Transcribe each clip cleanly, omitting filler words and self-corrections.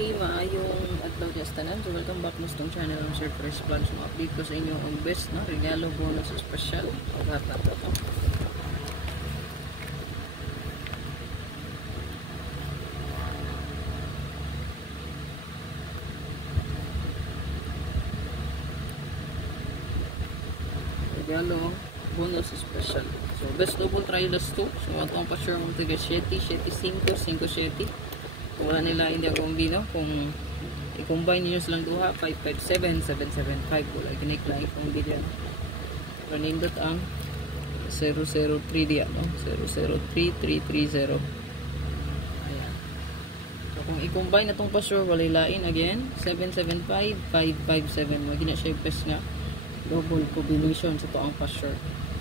Okay, maayong adlaw just tanan. So welcome back mo sa tong channel ng Sir Fresh Plans. Update ko sa inyo ang best na regalo bonus special. Paghatag ko to. Regalo bonus special. So best double trials to. So atong pa sure mong tiga 7, 7, 5, 5, 7. Wala nila hindi akong bino kung i-combine niyo silang duha 557 775 wala ginik lang kung bilyan panindot ang 003 diya no 003330. Ayan, so kung i-combine na tong pa sure wala lain again 775 557 magina siya best nga double combination sa to ang pa sure.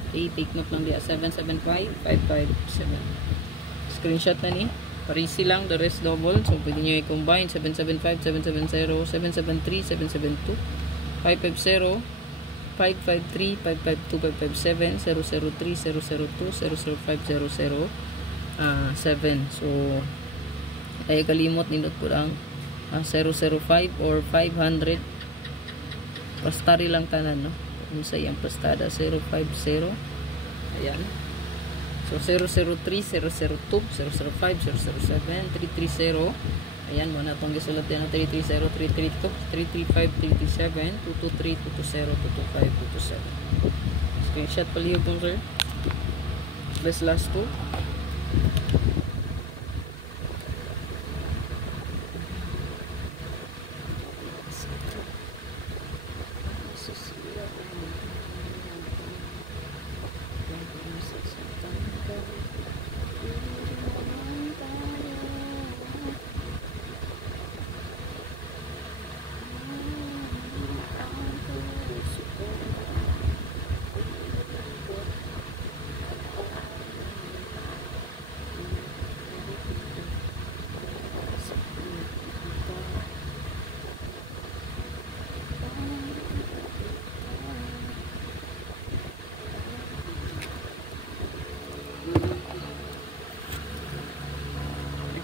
Okay, take note lang diya 775 557 screenshot na ni parisi lang, the rest double. So, pwede nyo i-combine. 775, 770, 773, 772, 550, 553, 552, 557, 003, 002, 005, 007. So, ay kalimot, nindot ko lang 005 or 500. Pastari lang tanan, no? Kung sa iyang pastada, 050. Ayan. So 003, 002, 005, 007, 330. Ayan, muna itong gisulat yan na 330, 332, 335, 337, 223, 220, 225, 227. Screenshot palihog po sir. Best last two.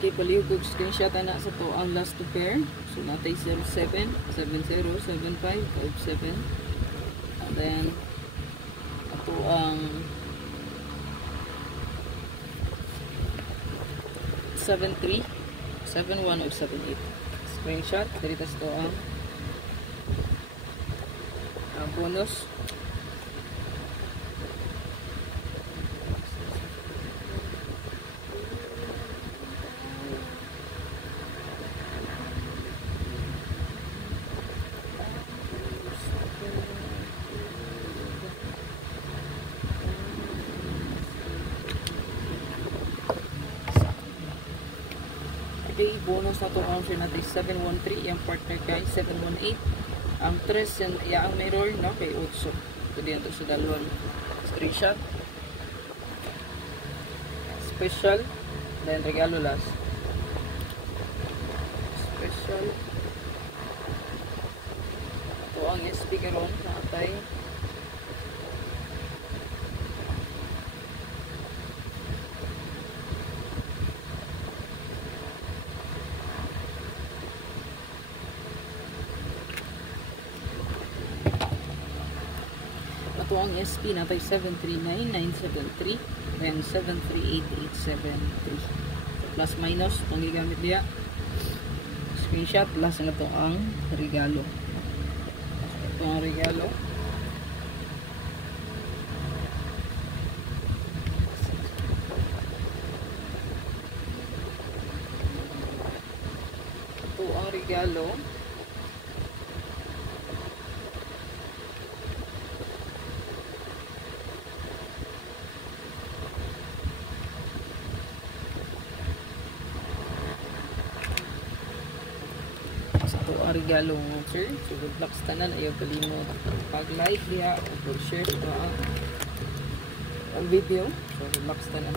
Okay, palihog ko screenshot na sa to ang last two pair. So natay 07, 70, 75, 57. And then ato ang 73, 71 o 78. Screenshot dito sa to ang bonus. Okay, bonus na itong option natin 713, yung partner guys 718, ang 3 yan ang mirror no kay 8. Pwede ito sa dalawang screenshot special, then regalo last special. Ito ang speaker on natay ito ang SP natay 739973 then 738873 plus minus itong gigamit diya screenshot plus na ito ang regalo. Ito ang regalo regalo mo sir. So good luck sa tanan, ayaw kalimot pag like diha o share ito ang video. So good luck sa tanan.